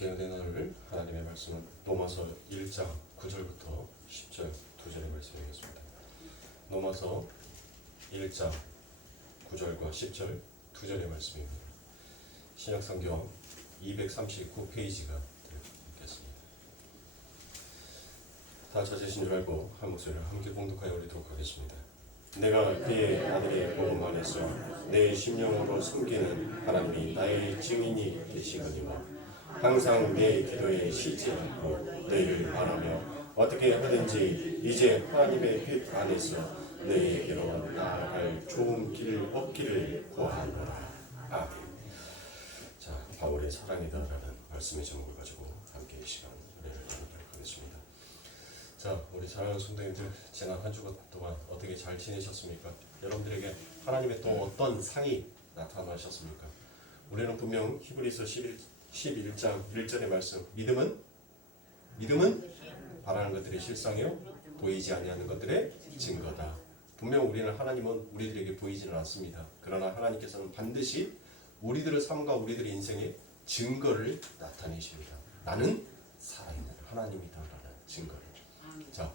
함께 은혜 나눌 하나님의 말씀은 로마서 1장 9절부터 10절 2절의 말씀이겠습니다. 로마서 1장 9절과 10절 2절의 말씀입니다. 신약성경 239페이지가 되겠습니다. 다 찾으신 줄 알고 한 목소리를 함께 봉독하여 올리도록 하겠습니다. 내가 그의 아들의 복음 안에서 내 심령으로 숨기는 하나님이 나의 증인이 되시거니와 항상 내 기도에 쉬지 않고 너희를 바라며 어떻게 하든지 이제 하나님의 뜻 안에서 너희에게로 나아갈 좋은 길을 얻기를 구하노라. 아멘. 자, 바울의 사랑이다라는 말씀의 제목을 가지고 함께 이 시간 은혜를 나누도록 하겠습니다. 자, 우리 사랑하는 성도님들, 지난 한 주간 동안 어떻게 잘 지내셨습니까? 여러분들에게 하나님의 또 어떤 상이 나타나셨습니까? 우리는 분명 히브리서 11장 1절의 말씀, 믿음은 바라는 것들의 실상이요 보이지 아니하는 것들의 증거다. 분명 우리는 하나님은 우리들에게 보이지는 않습니다. 그러나 하나님께서는 반드시 우리들의 삶과 우리들의 인생의 증거를 나타내십니다. 나는 살아있는 하나님이다라는 증거를. 자,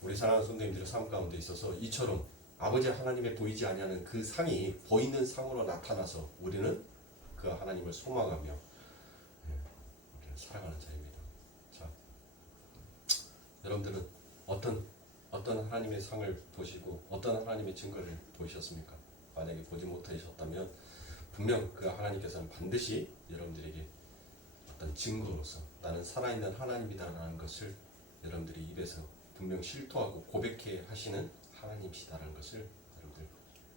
우리 사랑하는 성도님들의 삶 가운데 있어서 이처럼 아버지 하나님의 보이지 아니하는 그 상이 보이는 상으로 나타나서 우리는 그 하나님을 소망하며 우리를 살아가는 자입니다. 자, 여러분들은 어떤 하나님의 상을 보시고 어떤 하나님의 증거를 보이셨습니까? 만약에 보지 못하셨다면 분명 그 하나님께서는 반드시 여러분들에게 어떤 증거로서 나는 살아있는 하나님이다라는 것을 여러분들이 입에서 분명 실토하고 고백해 하시는 하나님이시다라는 것을 여러분들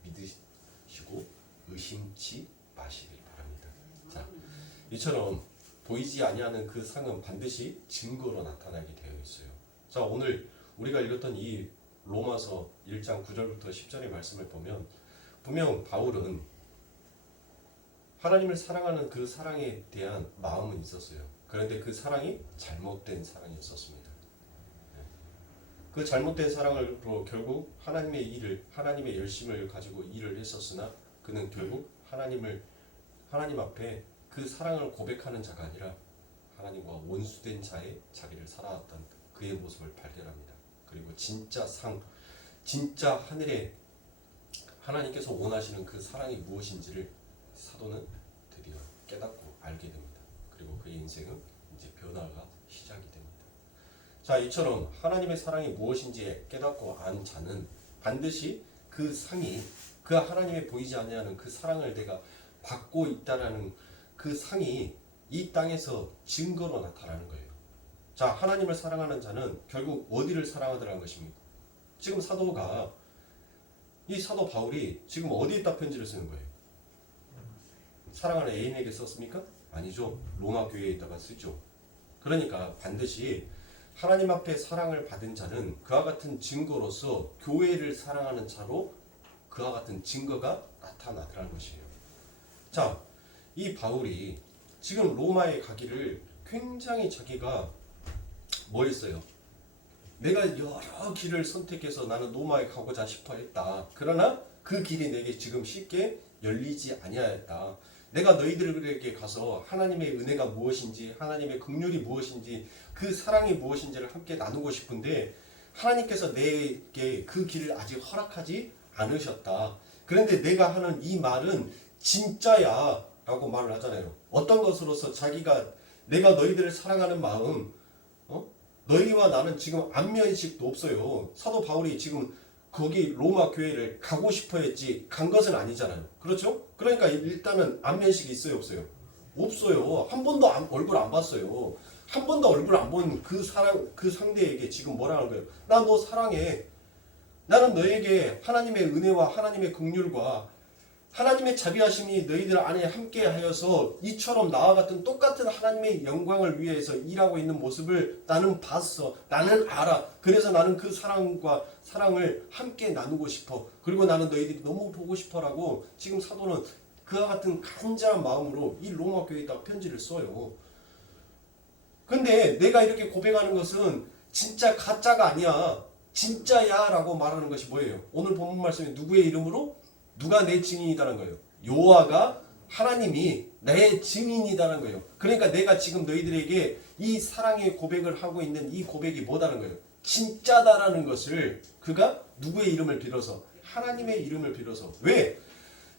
믿으시고 의심치 마시길 바랍니다. 자, 이처럼 보이지 아니하는 그 상은 반드시 증거로 나타나게 되어 있어요. 자, 오늘 우리가 읽었던 이 로마서 1장 9절부터 10절의 말씀을 보면 분명 바울은 하나님을 사랑하는 그 사랑에 대한 마음은 있었어요. 그런데 그 사랑이 잘못된 사랑이었습니다. 그 잘못된 사랑으로 결국 하나님의 열심을 가지고 일을 했었으나 그는 결국 하나님 앞에 그 사랑을 고백하는 자가 아니라 하나님과 원수된 자의 자기를 살아왔던 그의 모습을 발견합니다. 그리고 진짜 하늘에 하나님께서 원하시는 그 사랑이 무엇인지를 사도는 드디어 깨닫고 알게 됩니다. 그리고 그의 인생은 이제 변화가 시작이 됩니다. 자, 이처럼 하나님의 사랑이 무엇인지 깨닫고 안 자는 반드시 그 상이 그 하나님의 보이지 아니하는 그 사랑을 내가 받고 있다라는 그 상이 이 땅에서 증거로 나타나는 거예요. 자, 하나님을 사랑하는 자는 결국 어디를 사랑하더라는 것입니까? 지금 이 사도 바울이 지금 어디에다 편지를 쓰는 거예요? 사랑하는 애인에게 썼습니까? 아니죠. 로마 교회에다가 쓰죠. 그러니까 반드시 하나님 앞에 사랑을 받은 자는 그와 같은 증거로서 교회를 사랑하는 자로 그와 같은 증거가 나타나더라는 것이에요. 자, 이 바울이 지금 로마에 가기를 굉장히 자기가 뭐 했어요? 내가 여러 길을 선택해서 나는 로마에 가고자 싶어 했다. 그러나 그 길이 내게 지금 쉽게 열리지 아니하였다. 내가 너희들에게 가서 하나님의 은혜가 무엇인지, 하나님의 긍휼이 무엇인지, 그 사랑이 무엇인지를 함께 나누고 싶은데 하나님께서 내게 그 길을 아직 허락하지 않으셨다. 그런데 내가 하는 이 말은 진짜야 라고 말을 하잖아요. 어떤 것으로서 내가 너희들을 사랑하는 마음, 너희와 나는 지금 안면식도 없어요. 사도 바울이 지금 거기 로마 교회를 가고 싶어 했지 간 것은 아니잖아요. 그렇죠? 그러니까 일단은 안면식이 있어요, 없어요? 없어요. 한 번도 얼굴 안 봤어요. 한 번도 얼굴 안 본 그 상대에게 지금 뭐라 하는 거예요? 나 너 사랑해. 나는 너에게 하나님의 은혜와 하나님의 긍휼과 하나님의 자비하심이 너희들 안에 함께 하여서 이처럼 나와 같은 똑같은 하나님의 영광을 위해서 일하고 있는 모습을 나는 봤어. 나는 알아. 그래서 나는 그 사랑을 함께 나누고 싶어. 그리고 나는 너희들이 너무 보고 싶어라고 지금 사도는 그와 같은 간절한 마음으로 이 로마 교회에다 편지를 써요. 근데 내가 이렇게 고백하는 것은 진짜 가짜가 아니야. 진짜야 라고 말하는 것이 뭐예요? 오늘 본문 말씀에 누구의 이름으로? 누가 내 증인이다라는 거예요? 여호와가 하나님이 내 증인이라는 거예요. 그러니까 내가 지금 너희들에게 이 사랑의 고백을 하고 있는 이 고백이 뭐다는 거예요. 진짜다라는 것을 그가 누구의 이름을 빌어서? 하나님의 이름을 빌어서. 왜?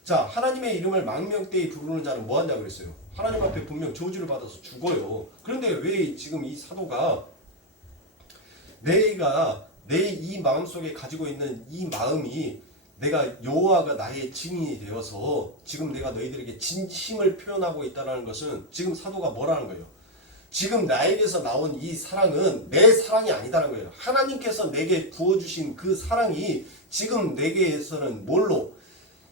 자, 하나님의 이름을 망명되이 부르는 자는 뭐 한다고 그랬어요? 하나님 앞에 분명 저주를 받아서 죽어요. 그런데 왜 지금 이 사도가 내가 내 이 마음속에 가지고 있는 이 마음이 내가 여호와가 나의 증인이 되어서 지금 내가 너희들에게 진심을 표현하고 있다는 것은 지금 사도가 뭐라는 거예요? 지금 나에게서 나온 이 사랑은 내 사랑이 아니다는 거예요. 하나님께서 내게 부어주신 그 사랑이 지금 내게서는 뭘로?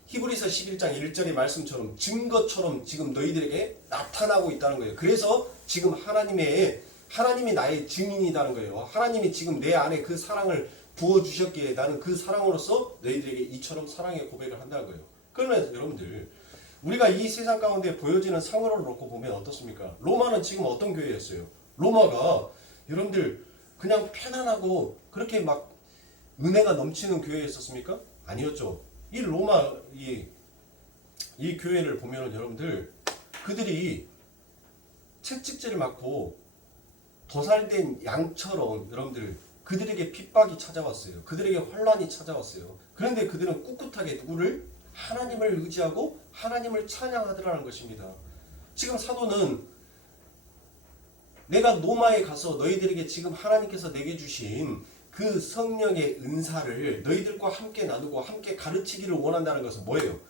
히브리서 11장 1절의 말씀처럼 증거처럼 지금 너희들에게 나타나고 있다는 거예요. 그래서 지금 하나님이 나의 증인이라는 거예요. 하나님이 지금 내 안에 그 사랑을 부어주셨기에 나는 그 사랑으로서 너희들에게 이처럼 사랑의 고백을 한다는 거예요. 그러면 여러분들 우리가 이 세상 가운데 보여지는 상황을 놓고 보면 어떻습니까? 로마는 지금 어떤 교회였어요? 로마가 여러분들 그냥 편안하고 그렇게 막 은혜가 넘치는 교회였었습니까? 아니었죠. 이 로마 이 교회를 보면 여러분들 그들이 채찍질을 맞고 도살된 양처럼 여러분들 그들에게 핍박이 찾아왔어요. 그들에게 환란이 찾아왔어요. 그런데 그들은 꿋꿋하게 누구를? 하나님을 의지하고 하나님을 찬양하더라는 것입니다. 지금 사도는 내가 로마에 가서 너희들에게 지금 하나님께서 내게 주신 그 성령의 은사를 너희들과 함께 나누고 함께 가르치기를 원한다는 것은 뭐예요?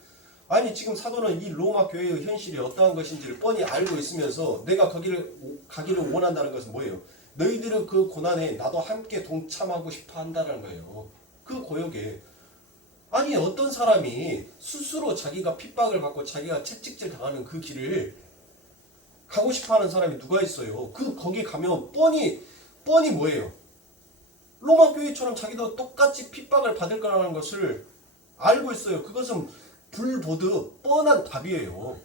아니 지금 사도는 이 로마 교회의 현실이 어떠한 것인지를 뻔히 알고 있으면서 내가 거기를 가기를 원한다는 것은 뭐예요? 너희들은 그 고난에 나도 함께 동참하고 싶어 한다는 거예요. 그 고역에 아니 어떤 사람이 스스로 자기가 핍박을 받고 자기가 채찍질 당하는 그 길을 가고 싶어하는 사람이 누가 있어요? 거기 가면 뻔히 뭐예요? 로마 교회처럼 자기도 똑같이 핍박을 받을 거라는 것을 알고 있어요. 그것은 불보듯 뻔한 답이에요.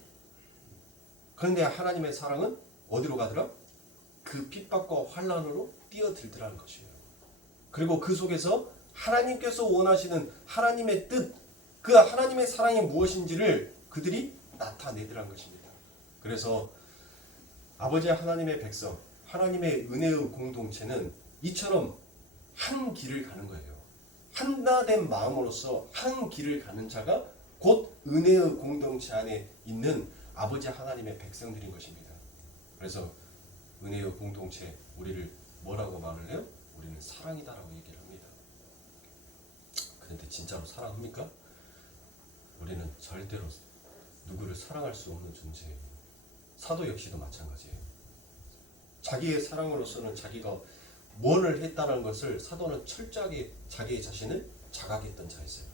그런데 하나님의 사랑은 어디로 가더라? 그 핍박과 환란으로 뛰어들더라는 것이에요. 그리고 그 속에서 하나님께서 원하시는 하나님의 뜻, 그 하나님의 사랑이 무엇인지를 그들이 나타내더라는 것입니다. 그래서 아버지 하나님의 백성, 하나님의 은혜의 공동체는 이처럼 한 길을 가는 거예요. 하나된 마음으로서 한 길을 가는 자가 곧 은혜의 공동체 안에 있는 아버지 하나님의 백성들인 것입니다. 그래서 은혜의 공동체 우리를 뭐라고 말을 해요? 우리는 사랑이다라고 얘기를 합니다. 그런데 진짜로 사랑합니까? 우리는 절대로 누구를 사랑할 수 없는 존재예요. 사도 역시도 마찬가지예요. 자기의 사랑으로서는 자기가 뭐를 했다는 것을 사도는 철저하게 자기 자신을 자각했던 자였어요.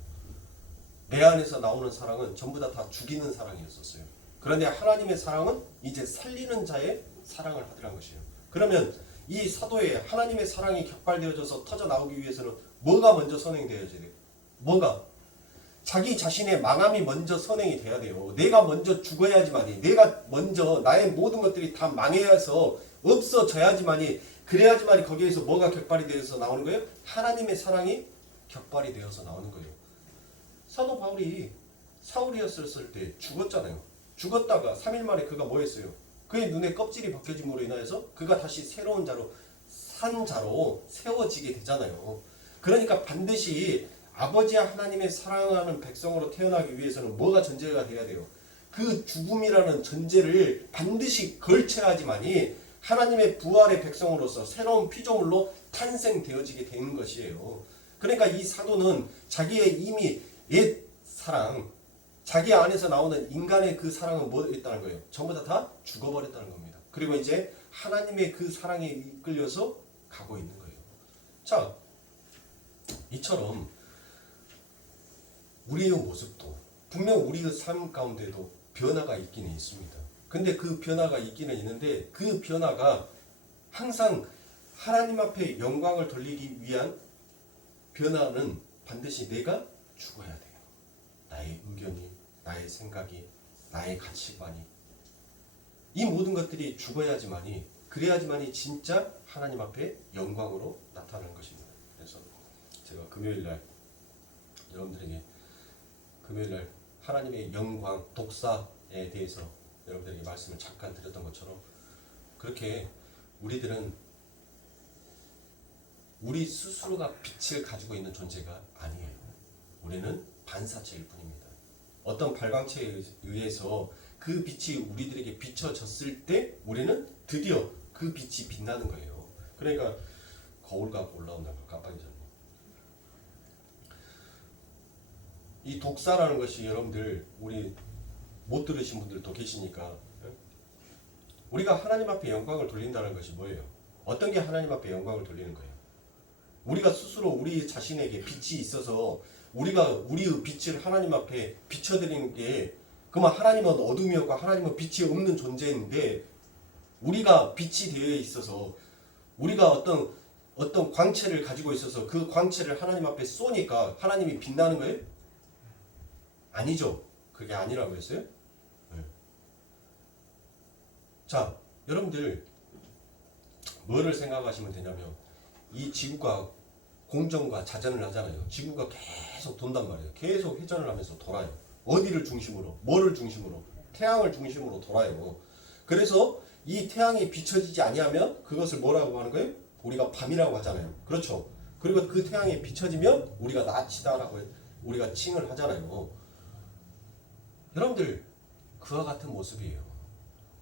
내 안에서 나오는 사랑은 전부 다 죽이는 사랑이었었어요. 그런데 하나님의 사랑은 이제 살리는 자의 사랑을 하더라는 것이에요. 그러면 이 사도에 하나님의 사랑이 격발되어져서 터져 나오기 위해서는 뭐가 먼저 선행되어야 돼요? 뭐가? 자기 자신의 망함이 먼저 선행이 돼야 돼요. 내가 먼저 죽어야지만이, 내가 먼저 나의 모든 것들이 다 망해서 없어져야지만이, 그래야지만이 거기에서 뭐가 격발이 되어서 나오는 거예요? 하나님의 사랑이 격발이 되어서 나오는 거예요. 사도 바울이 사울이었을 때 죽었잖아요. 죽었다가 3일 만에 그가 뭐 했어요? 그의 눈에 껍질이 벗겨짐으로 인하여서 그가 다시 새로운 자로 산 자로 세워지게 되잖아요. 그러니까 반드시 아버지 하나님의 사랑하는 백성으로 태어나기 위해서는 뭐가 전제가 돼야 돼요? 그 죽음이라는 전제를 반드시 걸쳐야지만이 하나님의 부활의 백성으로서 새로운 피조물로 탄생되어지게 되는 것이에요. 그러니까 이 사도는 자기의 이미 옛 사랑, 자기 안에서 나오는 인간의 그 사랑은 뭐였다는 거예요? 전부 다 죽어버렸다는 겁니다. 그리고 이제 하나님의 그 사랑에 이끌려서 가고 있는 거예요. 자, 이처럼 우리의 모습도 분명 우리의 삶 가운데도 변화가 있기는 있습니다. 근데 그 변화가 있기는 있는데 그 변화가 항상 하나님 앞에 영광을 돌리기 위한 변화는 반드시 내가 죽어야 돼요. 나의 의견이, 나의 생각이, 나의 가치관이, 이 모든 것들이 죽어야지만이, 그래야지만이 진짜 하나님 앞에 영광으로 나타나는 것입니다. 그래서 제가 금요일날 여러분들에게 금요일날 하나님의 영광 독사에 대해서 여러분들에게 말씀을 잠깐 드렸던 것처럼 그렇게 우리들은 우리 스스로가 빛을 가지고 있는 존재가 아니에요. 우리는 반사체일 뿐입니다. 어떤 발광체에 의해서 그 빛이 우리들에게 비춰졌을 때 우리는 드디어 그 빛이 빛나는 거예요. 그러니까 거울과 올라온다는 거 깜빡이잖아요. 이 독사라는 것이 여러분들 우리 못 들으신 분들도 계시니까 우리가 하나님 앞에 영광을 돌린다는 것이 뭐예요? 어떤 게 하나님 앞에 영광을 돌리는 거예요? 우리가 스스로 우리 자신에게 빛이 있어서 우리가 우리의 빛을 하나님 앞에 비춰드리는 게 그만 하나님은 어둠이었고 하나님은 빛이 없는 존재인데 우리가 빛이 되어 있어서 우리가 어떤 광채를 가지고 있어서 그 광채를 하나님 앞에 쏘니까 하나님이 빛나는 거예요? 아니죠. 그게 아니라고 했어요? 네. 자, 여러분들 뭐를 생각하시면 되냐면 이 지구가 공전과 자전을 하잖아요. 지구가 계속 돈단 말이에요. 계속 회전을 하면서 돌아요. 어디를 중심으로? 뭐를 중심으로? 태양을 중심으로 돌아요. 그래서 이 태양이 비춰지지 아니하면 그것을 뭐라고 하는 거예요? 우리가 밤이라고 하잖아요. 그렇죠. 그리고 그 태양이 비춰지면 우리가 낮이다라고 우리가 칭을 하잖아요. 여러분들 그와 같은 모습이에요.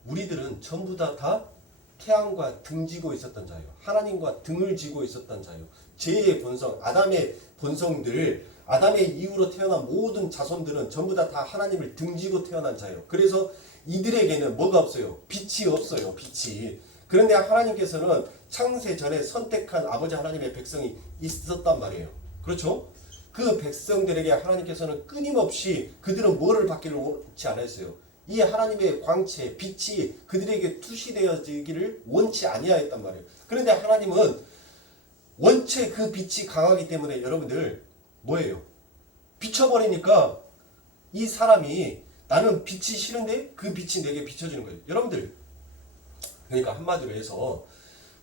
우리들은 전부 다 태양과 등지고 있었던 자예요. 하나님과 등을 지고 있었던 자예요. 죄의 본성, 아담의 본성들, 아담의 이후로 태어난 모든 자손들은 전부 다 하나님을 등지고 태어난 자예요. 그래서 이들에게는 뭐가 없어요? 빛이 없어요. 빛이. 그런데 하나님께서는 창세 전에 선택한 아버지 하나님의 백성이 있었단 말이에요. 그렇죠? 그 백성들에게 하나님께서는 끊임없이 그들은 뭐를 받기를 원치 않았어요. 이 하나님의 광채, 빛이 그들에게 투시되어지기를 원치 아니하였단 말이에요. 그런데 하나님은 원체 그 빛이 강하기 때문에 여러분들 뭐예요? 비춰버리니까 이 사람이 나는 빛이 싫은데 그 빛이 내게 비춰지는 거예요. 여러분들 그러니까 한마디로 해서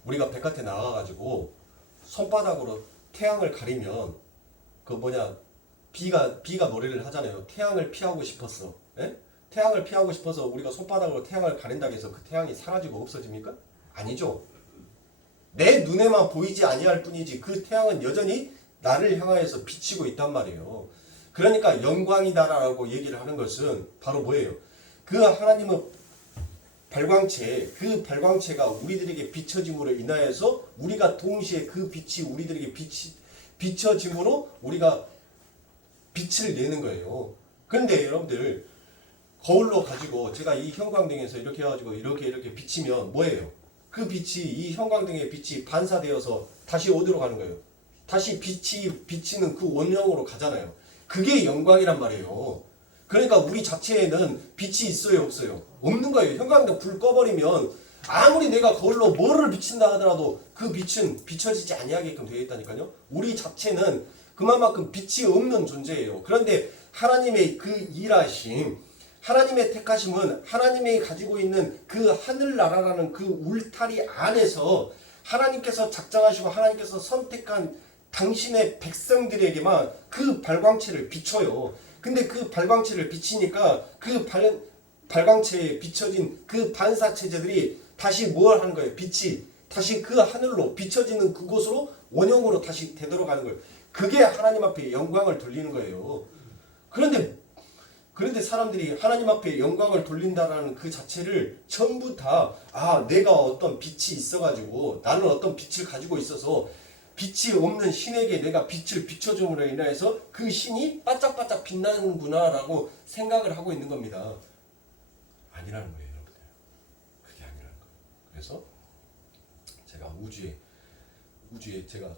우리가 백화태 나가가지고 손바닥으로 태양을 가리면 그 비가 노래를 하잖아요. 태양을 피하고 싶었어. 에? 태양을 피하고 싶어서 우리가 손바닥으로 태양을 가린다고 해서 그 태양이 사라지고 없어집니까? 아니죠. 내 눈에만 보이지 아니할 뿐이지 그 태양은 여전히 나를 향하여서 비치고 있단 말이에요. 그러니까 영광이다라고 얘기를 하는 것은 바로 뭐예요? 그 하나님은 발광체, 그 발광체가 우리들에게 비춰짐으로 인하여서 우리가 동시에 그 빛이 우리들에게 비춰짐으로 우리가 빛을 내는 거예요. 근데 여러분들 거울로 가지고 제가 이 형광등에서 이렇게 해가지고 이렇게 비치면 뭐예요? 그 빛이 이 형광등의 빛이 반사되어서 다시 어디로 가는 거예요? 다시 빛이 비치는 그 원형으로 가잖아요. 그게 영광이란 말이에요. 그러니까 우리 자체에는 빛이 있어요, 없어요? 없는 거예요. 형광등 불 꺼버리면 아무리 내가 거울로 뭐를 비친다 하더라도 그 빛은 비춰지지 아니하게끔 되어 있다니까요. 우리 자체는 그만큼 빛이 없는 존재예요. 그런데 하나님의 그 일하심, 하나님의 택하심은 하나님이 가지고 있는 그 하늘나라라는 그 울타리 안에서 하나님께서 작정하시고 하나님께서 선택한 당신의 백성들에게만 그 발광체를 비춰요. 근데 그 발광체를 비치니까 그 발광체에 비춰진 그 반사체제들이 다시 뭘 하는 거예요? 빛이 다시 그 하늘로 비춰지는 그곳으로 원형으로 다시 되돌아가는 거예요. 그게 하나님 앞에 영광을 돌리는 거예요. 그런데 사람들이 하나님 앞에 영광을 돌린다라는 그 자체를 전부 다 내가 어떤 빛이 있어가지고 나는 어떤 빛을 가지고 있어서 빛이 없는 신에게 내가 빛을 비춰줌으로 인해서 그 신이 반짝반짝 빛나는구나 라고 생각을 하고 있는 겁니다. 아니라는 거예요, 여러분들. 그게 아니라는 거예요. 그래서 제가 우주에 제가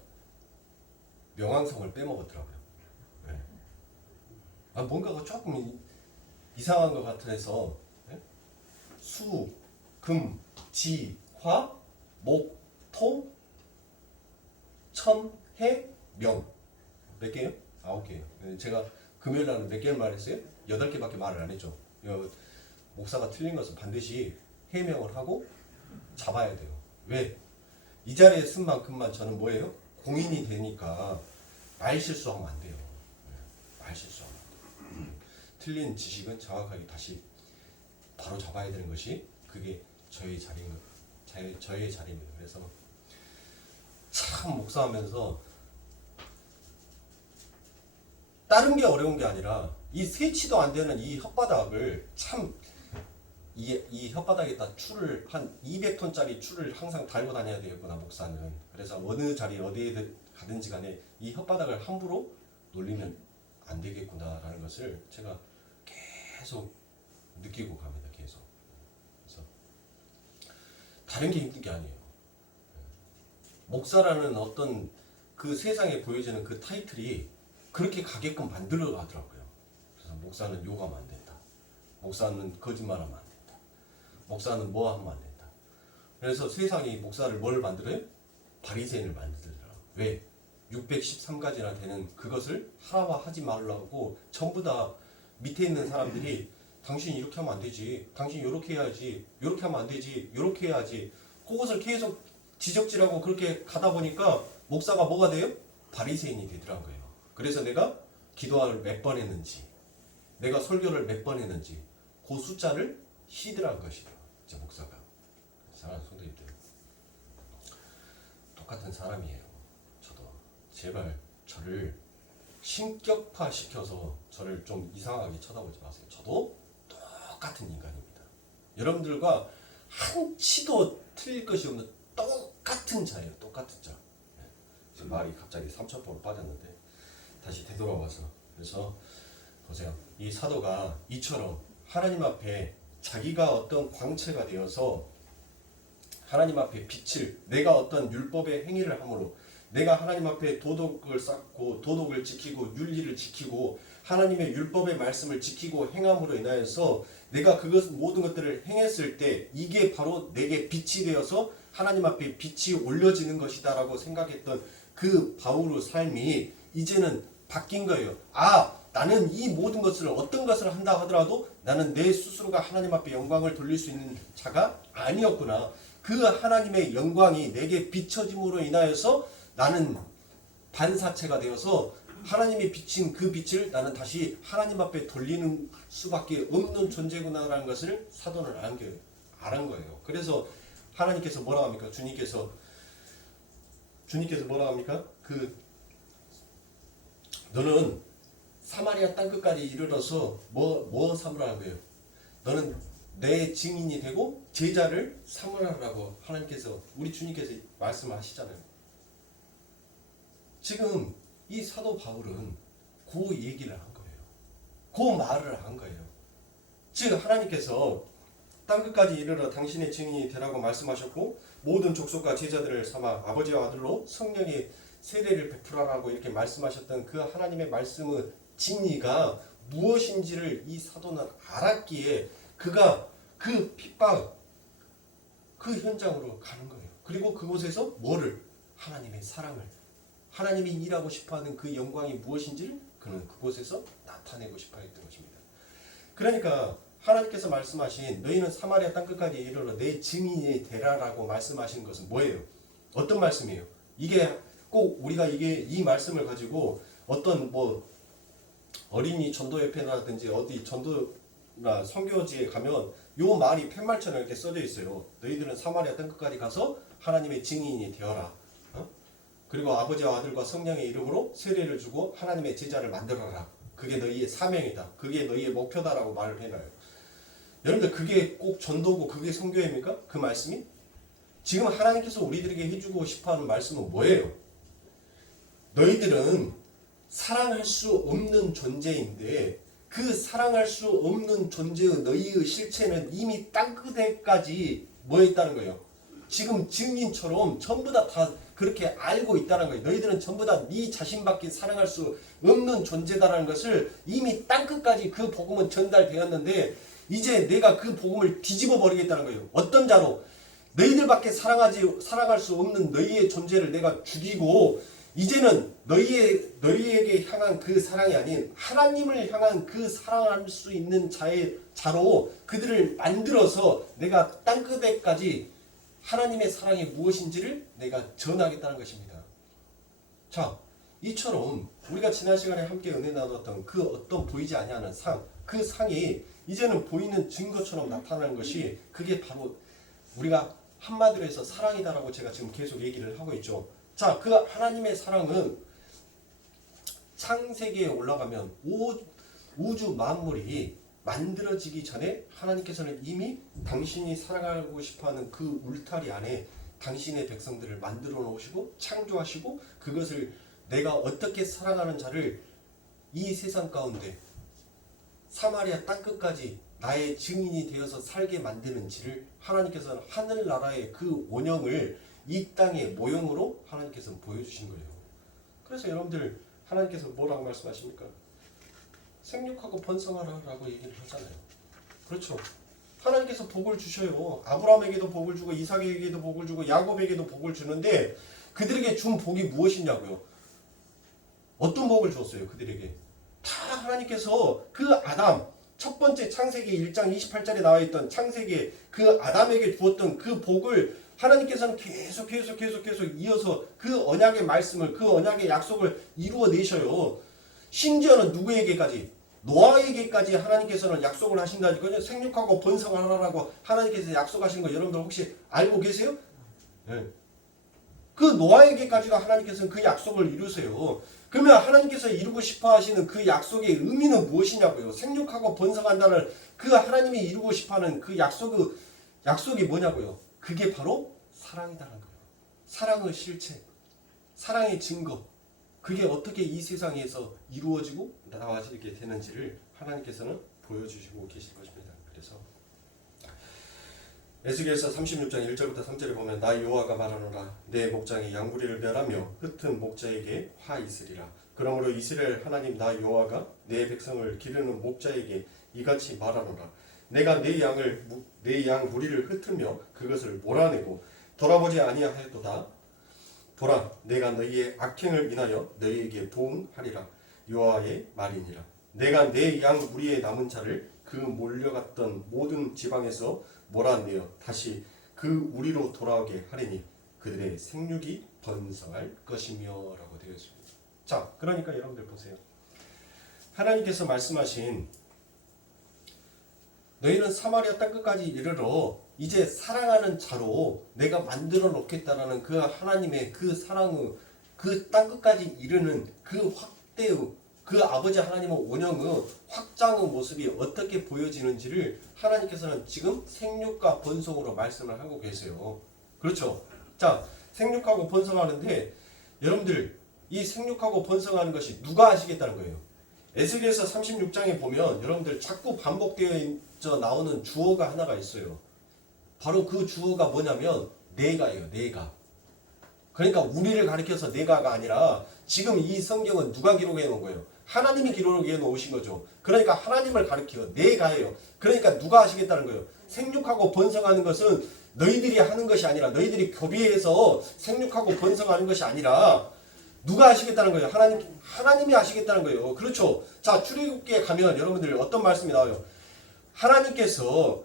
명왕성을 빼먹었더라고요. 네. 뭔가가 조금 이상한 것 같아서 네? 수, 금, 지, 화, 목, 토, 천, 해, 명. 몇 개요? 9개요. 제가 금요일 날은 몇 개를 말했어요? 8개밖에 말을 안 했죠. 목사가 틀린 것은 반드시 해명을 하고 잡아야 돼요. 왜? 이 자리에 쓴 만큼만 저는 뭐예요? 공인이 되니까 말 실수하면 안 돼요. 말 실수하면 안 돼요. 틀린 지식은 정확하게 다시 바로 잡아야 되는 것이 그게 저의 자리입니다. 그래서 참 목사하면서 다른 게 어려운 게 아니라 이 세치도 안 되는 이 혓바닥을 참 이 혓바닥에다 추를 한 200톤짜리 추를 항상 달고 다녀야 되겠구나 목사는. 그래서 어느 자리 어디에 가든지 간에 이 혓바닥을 함부로 놀리면 안 되겠구나라는 것을 제가 계속 느끼고 갑니다. 계속. 그래서 다른 게 힘든 게 아니에요. 목사라는 어떤 그 세상에 보여지는 그 타이틀이 그렇게 가게끔 만들어 가더라고요. 그래서 목사는 욕하면 안 된다. 목사는 거짓말하면 안 된다. 목사는 뭐 하면 안 된다. 그래서 세상이 목사를 뭘 만들어요? 바리새인을 만들더라. 왜? 613가지나 되는 그것을 하라와 하지 말라고 전부 다 밑에 있는 사람들이 당신 이렇게 하면 안 되지. 당신 이렇게 해야지. 이렇게 하면 안 되지. 이렇게 해야지. 그것을 계속 지적질하고 그렇게 가다 보니까 목사가 뭐가 돼요? 바리새인이 되더란 거예요. 그래서 내가 기도를 몇 번 했는지, 내가 설교를 몇 번 했는지 그 숫자를 히드란 것이더라고요. 제 목사가. 사랑하는 성도님들, 똑같은 사람이에요. 저도. 제발 저를 신격화 시켜서 저를 좀 이상하게 쳐다보지 마세요. 저도 똑같은 인간입니다. 여러분들과 한치도 틀릴 것이 없는 똑같은 자예요. 똑같은 자. 지금 말이 갑자기 삼천포로 빠졌는데 다시 되돌아와서, 그래서 보세요. 이 사도가 이처럼 하나님 앞에 자기가 어떤 광채가 되어서 하나님 앞에 빛을, 내가 어떤 율법의 행위를 함으로 내가 하나님 앞에 도덕을 쌓고 도덕을 지키고 윤리를 지키고 하나님의 율법의 말씀을 지키고 행함으로 인하여서 내가 그것 모든 것들을 행했을 때 이게 바로 내게 빛이 되어서 하나님 앞에 빛이 올려지는 것이다 라고 생각했던 그 바울의 삶이 이제는 바뀐 거예요. 아, 나는 이 모든 것을 어떤 것을 한다 하더라도 나는 내 스스로가 하나님 앞에 영광을 돌릴 수 있는 자가 아니었구나. 그 하나님의 영광이 내게 비춰짐으로 인하여서 나는 반사체가 되어서 하나님이 비친 그 빛을 나는 다시 하나님 앞에 돌리는 수밖에 없는 존재구나라는 것을 사도는 알은 거예요. 그래서 하나님께서 뭐라고 합니까? 주님께서 뭐라고 합니까? 너는 사마리아 땅끝까지 이르러서 뭐 삼으라고 해요? 너는 내 증인이 되고 제자를 삼으라고 하나님께서, 우리 주님께서 말씀하시잖아요. 지금 이 사도 바울은 그 얘기를 한 거예요. 그 말을 한 거예요. 즉 하나님께서 땅끝까지 이르러 당신의 증인이 되라고 말씀하셨고 모든 족속과 제자들을 삼아 아버지와 아들로 성령의 세례를 베풀어라고 이렇게 말씀하셨던 그 하나님의 말씀의 진리가 무엇인지를 이 사도는 알았기에 그가 그 핍박 그 현장으로 가는 거예요. 그리고 그곳에서 뭐를? 하나님의 사랑을, 하나님이 일하고 싶어하는 그 영광이 무엇인지를 그는 그곳에서 나타내고 싶어 했던 것입니다. 그러니까 하나님께서 말씀하신 너희는 사마리아 땅끝까지 이르러 내 증인이 되라라고 말씀하신 것은 뭐예요? 어떤 말씀이에요? 이게 꼭 우리가 이 말씀을 가지고 어떤 어린이 전도협회라든지 어디 전도나 선교지에 가면 요 말이 팻말처럼 이렇게 써져 있어요. 너희들은 사마리아 땅끝까지 가서 하나님의 증인이 되어라. 그리고 아버지와 아들과 성령의 이름으로 세례를 주고 하나님의 제자를 만들어라. 그게 너희의 사명이다. 그게 너희의 목표다라고 말을 해놔요. 여러분들 그게 꼭 전도고 그게 선교입니까? 그 말씀이? 지금 하나님께서 우리들에게 해주고 싶어하는 말씀은 뭐예요? 너희들은 사랑할 수 없는 존재인데 그 사랑할 수 없는 존재의 너희의 실체는 이미 땅끝에까지 있다는 거예요. 지금 증인처럼 전부 다 그렇게 알고 있다는 거예요. 너희들은 전부 다 네 자신밖에 사랑할 수 없는 존재다라는 것을 이미 땅끝까지 그 복음은 전달되었는데 이제 내가 그 복음을 뒤집어 버리겠다는 거예요. 어떤 자로? 너희들밖에 사랑할 수 없는 너희의 존재를 내가 죽이고 이제는 너희에게 향한 그 사랑이 아닌 하나님을 향한 그 사랑할 수 있는 자로 그들을 만들어서 내가 땅끝에까지 하나님의 사랑이 무엇인지를 내가 전하겠다는 것입니다. 자, 이처럼 우리가 지난 시간에 함께 은혜 나눴던 그 어떤 보이지 아니하는 상, 그 상이 이제는 보이는 증거처럼 나타나는 것이 그게 바로 우리가 한마디로 해서 사랑이다라고 제가 지금 계속 얘기를 하고 있죠. 자, 그 하나님의 사랑은 창세기에 올라가면 우주 만물이 만들어지기 전에 하나님께서는 이미 당신이 사랑하고 싶어하는 그 울타리 안에 당신의 백성들을 만들어 놓으시고 창조하시고 그것을 내가 어떻게 사랑하는 자를 이 세상 가운데 사마리아 땅끝까지 나의 증인이 되어서 살게 만드는지를 하나님께서는 하늘나라의 그 원형을 이 땅의 모형으로 하나님께서는 보여주신 거예요. 그래서 여러분들 하나님께서 뭐라고 말씀하십니까? 생육하고 번성하라라고 얘기를 하잖아요. 그렇죠. 하나님께서 복을 주셔요. 아브라함에게도 복을 주고 이삭에게도 복을 주고 야곱에게도 복을 주는데 그들에게 준 복이 무엇이냐고요. 어떤 복을 줬어요? 그들에게 다 하나님께서 그 아담 첫 번째 창세기 1장 28절에 나와 있던 창세기에 그 아담에게 주었던 그 복을 하나님께서는 계속 이어서 그 언약의 말씀을 그 언약의 약속을 이루어내셔요. 심지어는 누구에게까지? 노아에게까지 하나님께서는 약속을 하신다니까요. 생육하고 번성하라고 하나님께서 약속하신 거 여러분들 혹시 알고 계세요? 네. 그 노아에게까지도 하나님께서는 그 약속을 이루세요. 그러면 하나님께서 이루고 싶어 하시는 그 약속의 의미는 무엇이냐고요? 생육하고 번성한다는 그 하나님이 이루고 싶어 하는 그 약속이 뭐냐고요? 그게 바로 사랑이다라는 거예요. 사랑의 실체, 사랑의 증거. 그게 어떻게 이 세상에서 이루어지고 나와지게 되는지를 하나님께서는 보여주시고 계실 것입니다. 그래서 에스겔서 36장 1절부터 3절에 보면 나 여호와가 말하노라 내 목장이 양무리를 멸하며 흩은 목자에게 화 있으리라. 그러므로 이스라엘 하나님 나 여호와가 내 백성을 기르는 목자에게 이같이 말하노라 내가 내 양 무리를 흩으며 그것을 몰아내고 돌아보지 아니하였도다. 보라 내가 너희의 악행을 인하여 너희에게 보응하리라. 여호와의 말이니라. 내가 내 양 무리의 남은 자를 그 몰려갔던 모든 지방에서 몰아내어 다시 그 우리로 돌아오게 하리니 그들의 생육이 번성할 것이며 라고 되어 있습니다. 자, 그러니까 여러분들 보세요. 하나님께서 말씀하신 너희는 사마리아 땅끝까지 이르러 이제 사랑하는 자로 내가 만들어 놓겠다라는 그 하나님의 그 사랑의 그 땅끝까지 이르는 그 확대의 그 아버지 하나님의 원형의 확장의 모습이 어떻게 보여지는지를 하나님께서는 지금 생육과 번성으로 말씀을 하고 계세요. 그렇죠? 자, 생육하고 번성하는데 여러분들 이 생육하고 번성하는 것이 누가 하시겠다는 거예요? 에스겔서 36장에 보면 여러분들 자꾸 반복되어 나오는 주어가 하나가 있어요. 바로 그 주어가 뭐냐면 내가예요. 내가. 그러니까 우리를 가리켜서 내가가 아니라 지금 이 성경은 누가 기록해 놓은 거예요? 하나님이 기록해 놓으신 거죠. 그러니까 하나님을 가리켜 내가예요. 그러니까 누가 하시겠다는 거예요? 생육하고 번성하는 것은 너희들이 하는 것이 아니라 너희들이 교비해서 생육하고 번성하는 것이 아니라 누가 하시겠다는 거예요? 하나님이 하시겠다는 거예요. 그렇죠? 자, 출애굽기에 가면 여러분들 어떤 말씀이 나와요? 하나님께서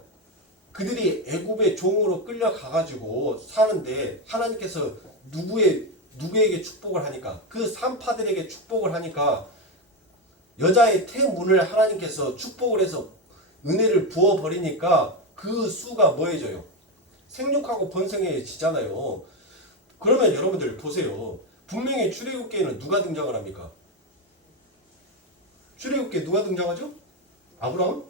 그들이 애굽의 종으로 끌려가가지고 사는데 하나님께서 누구에게 축복을 하니까 그 산파들에게 축복을 하니까 여자의 태문을 하나님께서 축복을 해서 은혜를 부어버리니까 그 수가 뭐해져요? 생육하고 번성해지잖아요. 그러면 여러분들 보세요. 분명히 출애굽기에는 누가 등장을 합니까? 출애굽기에 누가 등장하죠? 아브라함?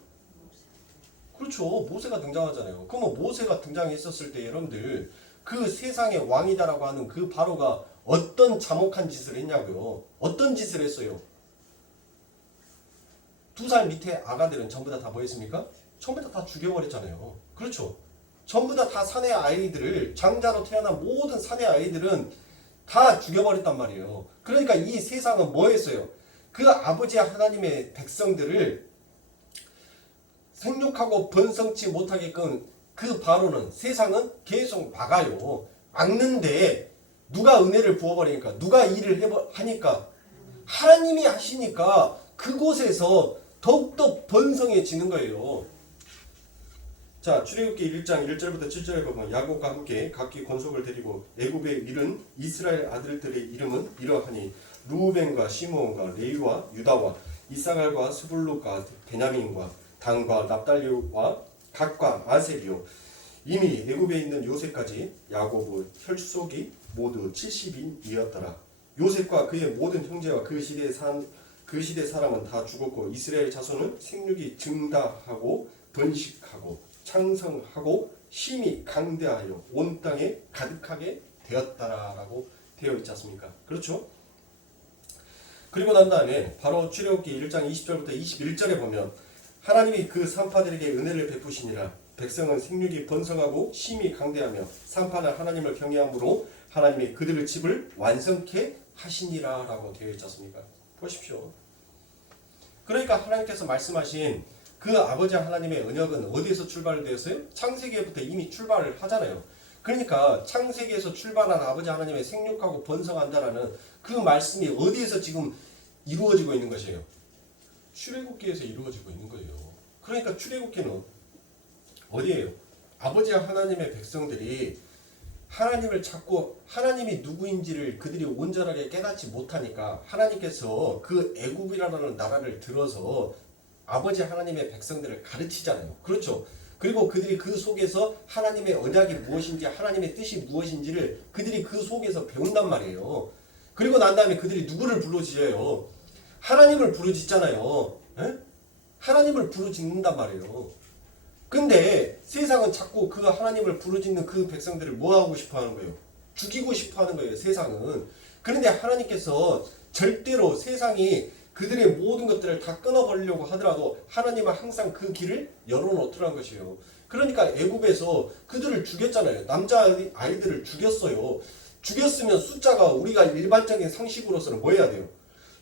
그렇죠. 모세가 등장하잖아요. 그러면 모세가 등장했었을 때 여러분들 그 세상의 왕이다라고 하는 그 바로가 어떤 잠혹한 짓을 했냐고요. 어떤 짓을 했어요? 2살 밑에 아가들은 전부 다 뭐 했습니까? 전부 다 죽여버렸잖아요. 그렇죠. 전부 다 사내 아이들을 장자로 태어난 모든 사내 아이들은 다 죽여버렸단 말이에요. 그러니까 이 세상은 뭐 했어요? 그 아버지 하나님의 백성들을 생육하고 번성치 못하게끔 그 바로는 세상은 계속 막아요. 막는데 누가 은혜를 부어버리니까 누가 일을 하니까 하나님이 하시니까 그곳에서 더욱더 번성해지는 거예요. 자, 출애굽기 1장 1절부터 7절에 보면 야곱과 함께 각기 권속을 데리고 애굽에 이른 이스라엘 아들들의 이름은 이러하니 루벤과 시므온과 레위와 유다와 이사갈과 스불룩과 베냐민과 단과 납달리와 gad과 아셀이요 이미 애굽에 있는 요셉까지 야곱의 혈속이 모두 70인이었더라. 요셉과 그의 모든 형제와 그 시대 사람은 다 죽었고 이스라엘 자손은 생육이 증다하고 번식하고 창성하고 심히 강대하여 온 땅에 가득하게 되었다라고 되어 있지 않습니까? 그렇죠? 그리고 난 다음에 바로 출애굽기 1장 20절부터 21절에 보면 하나님이 그 산파들에게 은혜를 베푸시니라. 백성은 생육이 번성하고 심히 강대하며 산파는 하나님을 경외함으로 하나님이 그들의 집을 완성케 하시니라 라고 되어 있지 않습니까? 보십시오. 그러니까 하나님께서 말씀하신 그 아버지 하나님의 언약은 어디에서 출발되었어요? 창세기부터 이미 출발을 하잖아요. 그러니까 창세기에서 출발한 아버지 하나님의 생육하고 번성한다라는 그 말씀이 어디에서 지금 이루어지고 있는 것이에요? 출애굽기에서 이루어지고 있는 거예요. 그러니까 출애굽기는 어디예요? 아버지 하나님의 백성들이 하나님을 찾고 하나님이 누구인지를 그들이 온전하게 깨닫지 못하니까 하나님께서 그 애굽이라는 나라를 들어서 아버지 하나님의 백성들을 가르치잖아요. 그렇죠? 그리고 그들이 그 속에서 하나님의 언약이 무엇인지 하나님의 뜻이 무엇인지를 그들이 그 속에서 배운단 말이에요. 그리고 난 다음에 그들이 누구를 부르짖어요? 하나님을 부르짖잖아요. 에? 하나님을 부르짖는단 말이에요. 근데 세상은 자꾸 그 하나님을 부르짖는 그 백성들을 뭐 하고 싶어 하는 거예요? 죽이고 싶어 하는 거예요, 세상은. 그런데 하나님께서 절대로 세상이 그들의 모든 것들을 다 끊어버리려고 하더라도 하나님은 항상 그 길을 열어놓더라는 것이에요. 그러니까 애굽에서 그들을 죽였잖아요. 남자 아이들을 죽였어요. 죽였으면 숫자가 우리가 일반적인 상식으로서는 뭐 해야 돼요?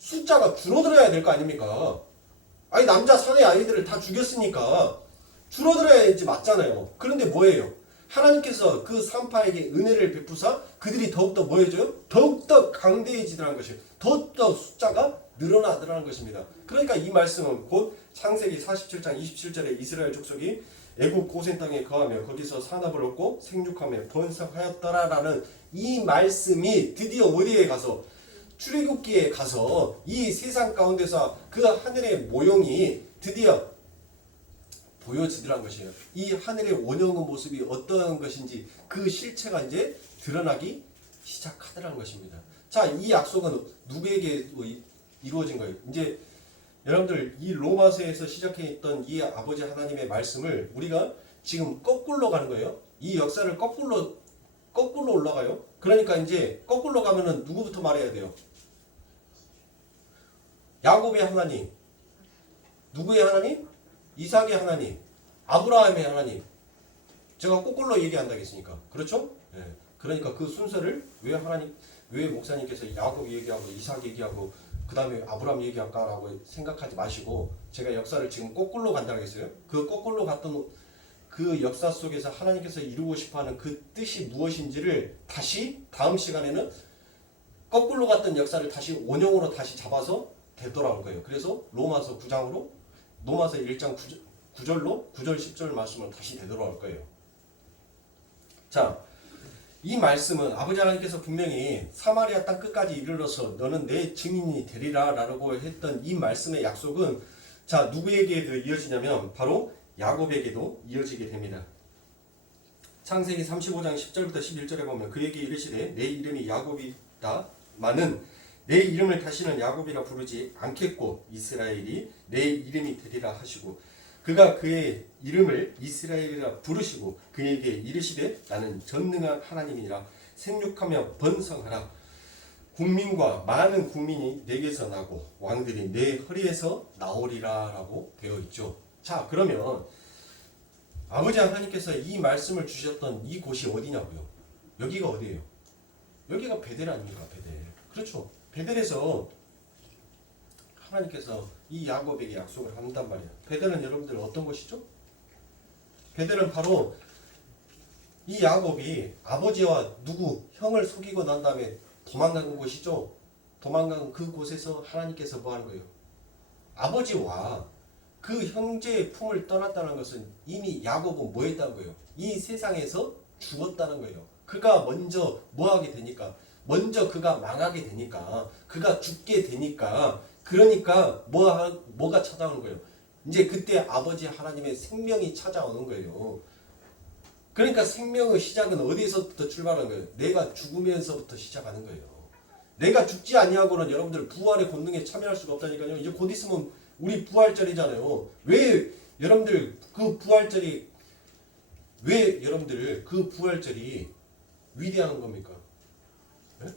숫자가 줄어들어야 될 거 아닙니까? 아니 남자 사내 아이들을 다 죽였으니까 줄어들어야지 맞잖아요. 그런데 뭐예요? 하나님께서 그 산파에게 은혜를 베푸사 그들이 더욱더 뭐 해줘요? 더욱더 강대해지더라는 것이에요. 더욱더 숫자가 늘어나더라는 것입니다. 그러니까 이 말씀은 곧 창세기 47장 27절에 이스라엘 족속이 애굽 고센 땅에 거하며 거기서 산업을 얻고 생육하며 번성하였더라라는 이 말씀이 드디어 어디에 가서 출애굽기에 가서 이 세상 가운데서 그 하늘의 모형이 드디어 보여지더란 것이에요. 이 하늘의 원형의 모습이 어떠한 것인지 그 실체가 이제 드러나기 시작하더라는 것입니다. 자, 이 약속은 누구에게 이루어진 거예요? 이제 여러분들 이 로마서에서 시작했던 이 아버지 하나님의 말씀을 우리가 지금 거꾸로 가는 거예요. 이 역사를 거꾸로 올라가요. 그러니까 이제 거꾸로 가면은 누구부터 말해야 돼요? 야곱의 하나님, 누구의 하나님? 이삭의 하나님, 아브라함의 하나님. 제가 거꾸로 얘기한다겠습니까? 그렇죠? 네. 그러니까 그 순서를 왜 목사님께서 야곱 얘기하고 이삭 얘기하고 그 다음에 아브라함 얘기할까라고 생각하지 마시고 제가 역사를 지금 거꾸로 간다고 했어요. 그 거꾸로 갔던 그 역사 속에서 하나님께서 이루고 싶어하는 그 뜻이 무엇인지를 다시 다음 시간에는 거꾸로 갔던 역사를 다시 원형으로 다시 잡아서 되돌아올 거예요. 그래서 로마서 9장 9절로 9절 10절 말씀을 다시 되돌아올 거예요. 자, 이 말씀은 아버지 하나님께서 분명히 사마리아 땅 끝까지 이르러서 너는 내 증인이 되리라 라고 했던 이 말씀의 약속은 자 누구에게도 이어지냐면 바로 야곱에게도 이어지게 됩니다. 창세기 35장 10절부터 11절에 보면 그에게 이르시되 내 이름이 야곱이다마는 내 이름을 다시는 야곱이라 부르지 않겠고 이스라엘이 내 이름이 되리라 하시고 그가 그의 이름을 이스라엘이라 부르시고 그에게 이르시되 나는 전능한 하나님이라 생육하며 번성하라 국민과 많은 국민이 내게서 나고 왕들이 내 허리에서 나오리라 라고 되어 있죠. 자 그러면 아버지 하나님께서 이 말씀을 주셨던 이 곳이 어디냐고요? 여기가 어디예요? 여기가 베델 아닙니까? 베델. 그렇죠. 베델에서 하나님께서 이 야곱에게 약속을 한단 말이에요. 베델은 여러분들 어떤 곳이죠? 베델은 바로 이 야곱이 아버지와 누구 형을 속이고 난 다음에 도망간 곳이죠. 도망간 그 곳에서 하나님께서 뭐 하는 거예요? 아버지와 그 형제의 품을 떠났다는 것은 이미 야곱은 뭐 했다는 거예요? 이 세상에서 죽었다는 거예요. 그가 먼저 뭐 하게 되니까 먼저 그가 망하게 되니까 그가 죽게 되니까 그러니까 뭐가 찾아오는 거예요? 이제 그때 아버지 하나님의 생명이 찾아오는 거예요. 그러니까 생명의 시작은 어디에서부터 출발하는 거예요? 내가 죽으면서부터 시작하는 거예요. 내가 죽지 아니하고는 여러분들 부활의 권능에 참여할 수가 없다니까요. 이제 곧 있으면 우리 부활절이잖아요. 왜 여러분들 그 부활절이 위대한 겁니까? 네?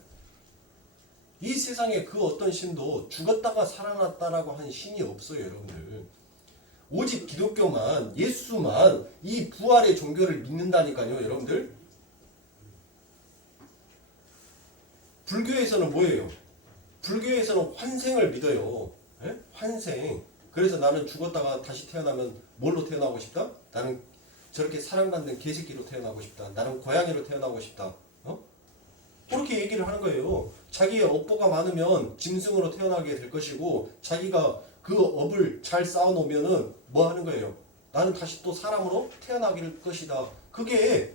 이 세상에 그 어떤 신도 죽었다가 살아났다라고 하는 신이 없어요, 여러분들. 오직 기독교만, 예수만 이 부활의 종교를 믿는다니까요, 여러분들. 불교에서는 뭐예요? 불교에서는 환생을 믿어요. 예? 환생. 그래서 나는 죽었다가 다시 태어나면 뭘로 태어나고 싶다? 나는 저렇게 사랑받는 개새끼로 태어나고 싶다. 나는 고양이로 태어나고 싶다. 그렇게 얘기를 하는 거예요. 자기의 업보가 많으면 짐승으로 태어나게 될 것이고 자기가 그 업을 잘 쌓아놓으면은 뭐 하는 거예요? 나는 다시 또 사람으로 태어나게 것이다. 그게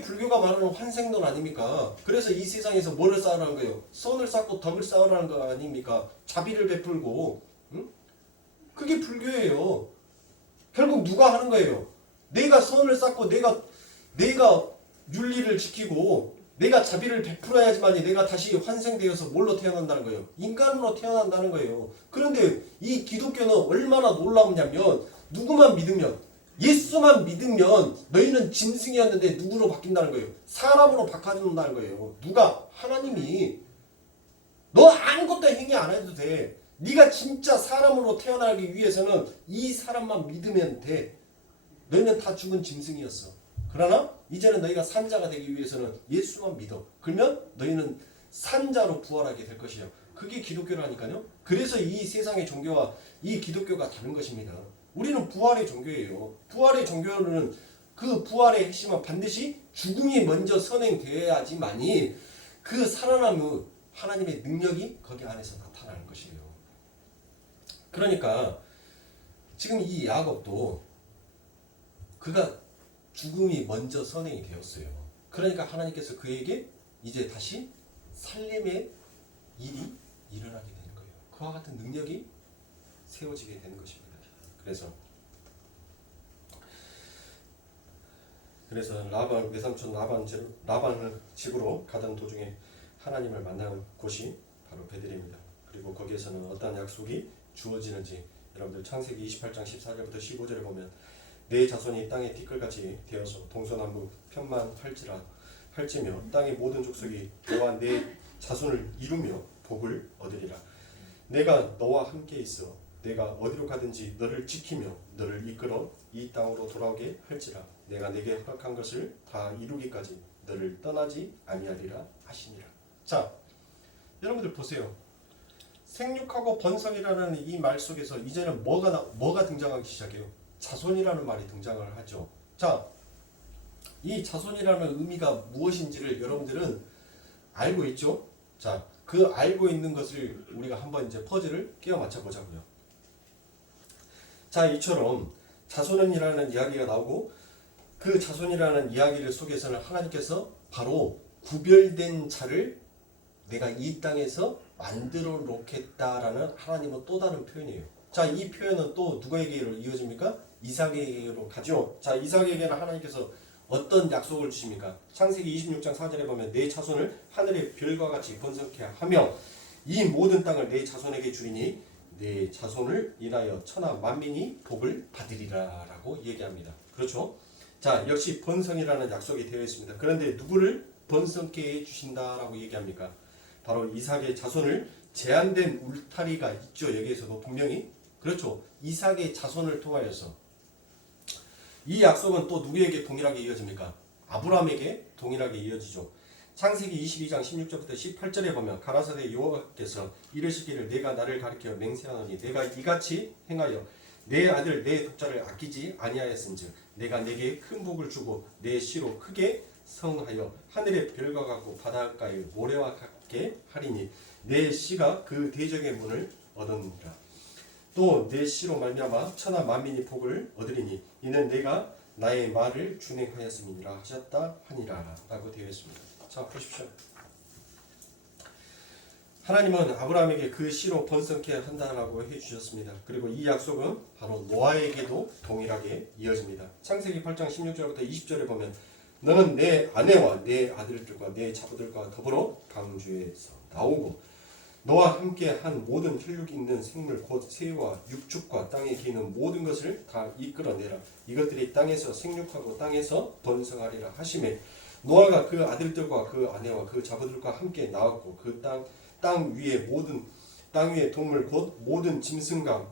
불교가 말하는 환생론 아닙니까? 그래서 이 세상에서 뭐를 쌓으라는 거예요? 선을 쌓고 덕을 쌓으라는 거 아닙니까? 자비를 베풀고, 응? 그게 불교예요. 결국 누가 하는 거예요? 내가 선을 쌓고 내가 윤리를 지키고 내가 자비를 베풀어야지만이 내가 다시 환생되어서 뭘로 태어난다는 거예요? 인간으로 태어난다는 거예요. 그런데 이 기독교는 얼마나 놀라우냐면 누구만 믿으면 예수만 믿으면 너희는 짐승이었는데 누구로 바뀐다는 거예요? 사람으로 바꿔준다는 거예요. 누가? 하나님이. 너 아무것도 행위 안 해도 돼. 네가 진짜 사람으로 태어나기 위해서는 이 사람만 믿으면 돼. 너희는 다 죽은 짐승이었어. 그러나 이제는 너희가 산자가 되기 위해서는 예수만 믿어. 그러면 너희는 산자로 부활하게 될 것이에요. 그게 기독교라니까요. 그래서 이 세상의 종교와 이 기독교가 다른 것입니다. 우리는 부활의 종교예요. 부활의 종교는 그 부활의 핵심은 반드시 죽음이 먼저 선행되어야지만이 그 살아남은 하나님의 능력이 거기 안에서 나타나는 것이에요. 그러니까 지금 이 야곱도 그가 죽음이 먼저 선행이 되었어요. 그러니까 하나님께서 그에게 이제 다시 살림의 일이 일어나게 되는 거예요. 그와 같은 능력이 세워지게 되는 것입니다. 그래서 라반 외삼촌 라반을 집으로 가던 도중에 하나님을 만난 곳이 바로 베들레헴입니다. 그리고 거기에서는 어떤 약속이 주어지는지 여러분들 창세기 28장 14절부터 15절에 보면 내 자손이 땅의 티끌같이 되어서 동서남북 할지며 땅의 모든 족속이 너와 내 자손을 이루며 복을 얻으리라. 내가 너와 함께 있어 내가 어디로 가든지 너를 지키며 너를 이끌어 이 땅으로 돌아오게 할지라. 내가 내게 허락한 것을 다 이루기까지 너를 떠나지 아니하리라 하시니라. 자, 여러분들 보세요. 생육하고 번성이라는 이 말 속에서 이제는 뭐가 등장하기 시작해요? 자손이라는 말이 등장을 하죠. 자, 이 자손이라는 의미가 무엇인지를 여러분들은 알고 있죠? 자, 그 알고 있는 것을 우리가 한번 이제 퍼즐을 끼워 맞춰 보자고요. 자, 이처럼 자손이라는 이야기가 나오고 그 자손이라는 이야기를 속에서는 하나님께서 바로 구별된 자를 내가 이 땅에서 만들어 놓겠다라는 하나님의 또 다른 표현이에요. 자, 이 표현은 또 누구에게로 이어집니까? 이삭에게로 가죠. 자, 이삭에게는 하나님께서 어떤 약속을 주십니까? 창세기 26장 4절에 보면 내 자손을 하늘의 별과 같이 번성케 하며 이 모든 땅을 내 자손에게 주리니 내 자손을 인하여 천하 만민이 복을 받으리라 라고 얘기합니다. 그렇죠? 자, 역시 번성이라는 약속이 되어 있습니다. 그런데 누구를 번성케 해주신다라고 얘기합니까? 바로 이삭의 자손을 제한된 울타리가 있죠. 여기에서도 분명히. 그렇죠. 이삭의 자손을 통하여서 이 약속은 또 누구에게 동일하게 이어집니까? 아브라함에게 동일하게 이어지죠. 창세기 22장 16절부터 18절에 보면 가라사대 여호와께서 이르시기를 내가 나를 가리켜 맹세하노니 내가 이같이 행하여 내 아들 내 독자를 아끼지 아니하였은즉 내가 내게 큰 복을 주고 내 씨로 크게 성하여 하늘의 별과 같고 바닷가의 모래와 같게 하리니 내 씨가 그 대적의 문을 얻으리라. 또 내 씨로 말미암아 천하 만민이 복을 얻으리니 이는 내가 나의 말을 준행하였음이니라 하셨다 하니라 라고 되어 있습니다. 자, 보십시오. 하나님은 아브라함에게 그 씨로 번성케 한다라고 해주셨습니다. 그리고 이 약속은 바로 노아에게도 동일하게 이어집니다. 창세기 8장 16절부터 20절에 보면 너는 내 아내와 내 아들들과 내 자부들과 더불어 방주에서 나오고 너와 함께 한 모든 혈육이 있는 생물 곧 새와 육축과 땅에 기는 모든 것을 다 이끌어내라. 이것들이 땅에서 생육하고 땅에서 번성하리라 하시매 노아가 그 아들들과 그 아내와 그 자부들과 함께 나왔고 그 땅 위에 모든 땅 위의 동물 곧 모든 짐승과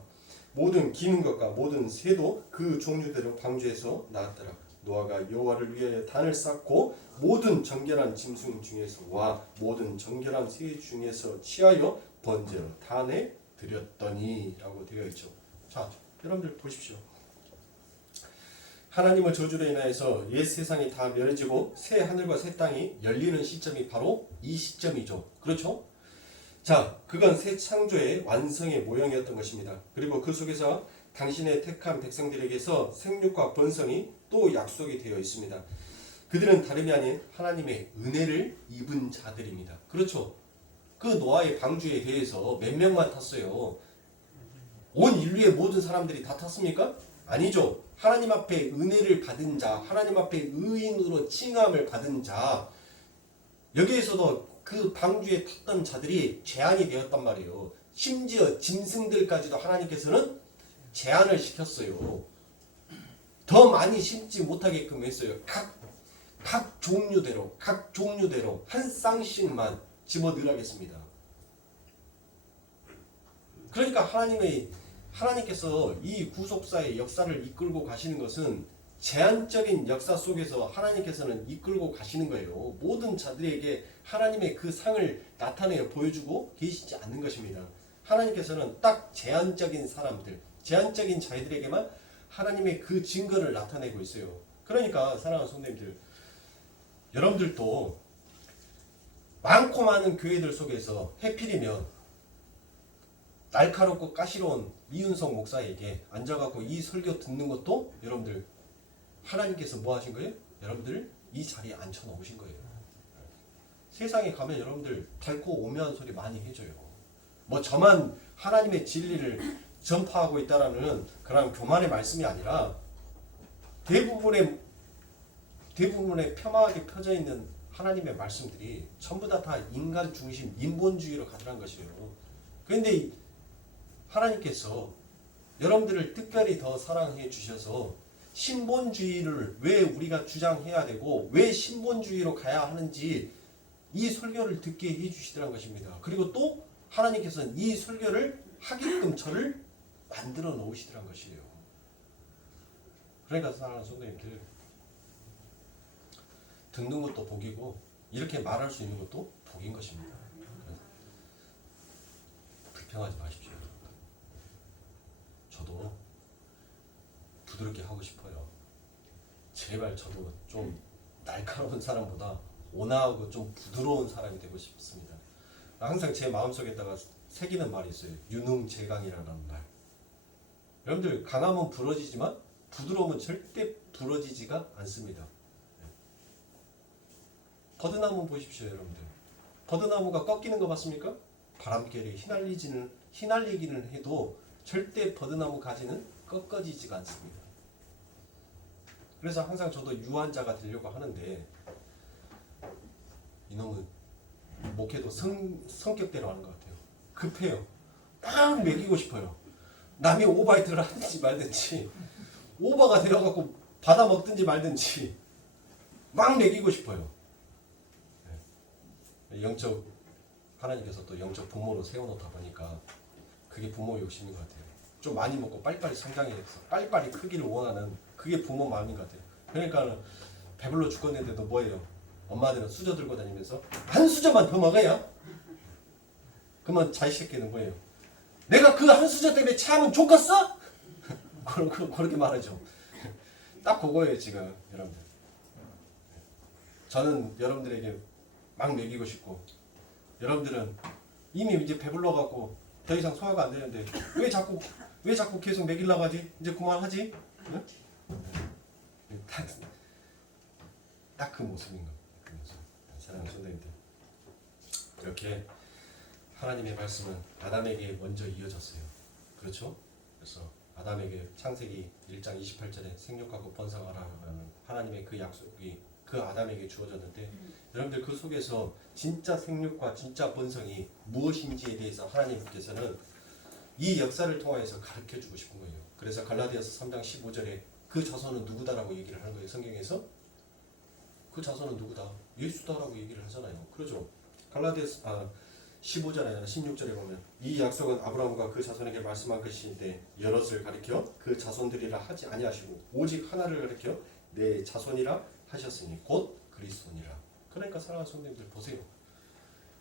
모든 기는 것과 모든 새도 그 종류대로 방주에서 나왔더라. 노아가 여호와를 위하여 단을 쌓고 모든 정결한 짐승 중에서와 모든 정결한 새 중에서 취하여 번제로 단에 드렸더니라고 되어 있죠. 자, 여러분들 보십시오. 하나님의 저주로 인하여서 옛 세상이 다 멸해지고 새 하늘과 새 땅이 열리는 시점이 바로 이 시점이죠. 그렇죠? 자, 그건 새 창조의 완성의 모형이었던 것입니다. 그리고 그 속에서 당신의 택한 백성들에게서 생육과 번성이 또 약속이 되어 있습니다. 그들은 다름이 아닌 하나님의 은혜를 입은 자들입니다. 그렇죠? 그 노아의 방주에 대해서 몇 명만 탔어요? 온 인류의 모든 사람들이 다 탔습니까? 아니죠. 하나님 앞에 은혜를 받은 자, 하나님 앞에 의인으로 칭함을 받은 자, 여기에서도 그 방주에 탔던 자들이 제한이 되었단 말이에요. 심지어 짐승들까지도 하나님께서는 제한을 시켰어요. 더 많이 심지 못하게끔 했어요. 각 종류대로 한 쌍씩만 집어넣으라겠습니다. 그러니까 하나님께서 이 구속사의 역사를 이끌고 가시는 것은 제한적인 역사 속에서 하나님께서는 이끌고 가시는 거예요. 모든 자들에게 하나님의 그 상을 나타내어 보여주고 계시지 않는 것입니다. 하나님께서는 딱 제한적인 사람들, 제한적인 자들에게만 하나님의 그 증거를 나타내고 있어요. 그러니까 사랑하는 성도님들, 여러분들도 많고 많은 교회들 속에서 해필이면 날카롭고 까시로운 이윤석 목사에게 앉아갖고 이 설교 듣는 것도 여러분들 하나님께서 뭐 하신 거예요? 여러분들 이 자리에 앉혀놓으신 거예요. 세상에 가면 여러분들 달고 오묘한 소리 많이 해줘요. 뭐 저만 하나님의 진리를 전파하고 있다라는 그런 교만의 말씀이 아니라 대부분의 폄하하게 펴져 있는 하나님의 말씀들이 전부 다 인간 중심, 인본주의로 가득한 것이에요. 그런데 하나님께서 여러분들을 특별히 더 사랑해 주셔서 신본주의를 왜 우리가 주장해야 되고 왜 신본주의로 가야 하는지 이 설교를 듣게 해주시더란 것입니다. 그리고 또 하나님께서는 이 설교를 하게끔 저를 만들어 놓으시더란 것이에요. 그러니까 사랑하는 성도님들, 듣는 것도 복이고 이렇게 말할 수 있는 것도 복인 것입니다. 불평하지 마십시오. 저도 부드럽게 하고 싶어요. 제발 저도 좀 날카로운 사람보다 온화하고 좀 부드러운 사람이 되고 싶습니다. 항상 제 마음속에다가 새기는 말이 있어요. 유능제강이라는 말. 여러분들 강함은 부러지지만 부드러움은 절대 부러지지가 않습니다. 버드나무 보십시오, 여러분들. 버드나무가 꺾이는 거 봤습니까? 바람결에 휘날리기는 해도 절대 버드나무 가지는 꺾어지지가 않습니다. 그래서 항상 저도 유한자가 되려고 하는데 이놈은 목회도 성격대로 하는 것 같아요. 급해요. 막 먹이고 싶어요. 남이 오바이트를 하든지 말든지 오바가 되어갖고 받아 먹든지 말든지 막 먹이고 싶어요. 영적 하나님께서 또 영적 부모로 세워놓다 보니까 그게 부모 욕심인 것 같아요. 좀 많이 먹고 빨리빨리 성장해서 빨리빨리 크기를 원하는 그게 부모 마음인 것 같아요. 그러니까 배불러 죽겠는데도 뭐예요? 엄마들은 수저 들고 다니면서 한 수저만 더 먹어야? 그러면 자식 새끼는 뭐예요? 내가 그 한 수저 때문에 참은 좋겠어? 그렇게 말하죠. 딱 그거예요 지금 여러분들. 저는 여러분들에게 막 먹이고 싶고 여러분들은 이미 이제 배불러갖고 더 이상 소화가 안 되는데 왜 자꾸 계속 먹이려고 하지? 이제 그만하지? 응? 딱 그 모습인 겁니다. 그 모습. 사랑하는 성도님들, 이렇게 하나님의 말씀은 아담에게 먼저 이어졌어요. 그렇죠? 그래서 아담에게 창세기 1장 28절에 생육하고 번성하라는 하나님의 그 약속이 그 아담에게 주어졌는데 여러분들 그 속에서 진짜 생육과 진짜 번성이 무엇인지에 대해서 하나님께서는 이 역사를 통해서 가르쳐주고 싶은 거예요. 그래서 갈라디아서 3장 15절에 그 자손은 누구다라고 얘기를 하는 거예요. 성경에서 그 자손은 누구다? 예수다라고 얘기를 하잖아요. 그러죠? 갈라디아서 15절에 아니라 16절에 보면 이 약속은 아브라함과 그 자손에게 말씀한 것인데 여럿을 가리켜 그 자손들이라 하지 아니하시고 오직 하나를 가리켜 내 자손이라 하셨으니 곧 그리스도니라. 그러니까 사랑하는 성도님들 보세요.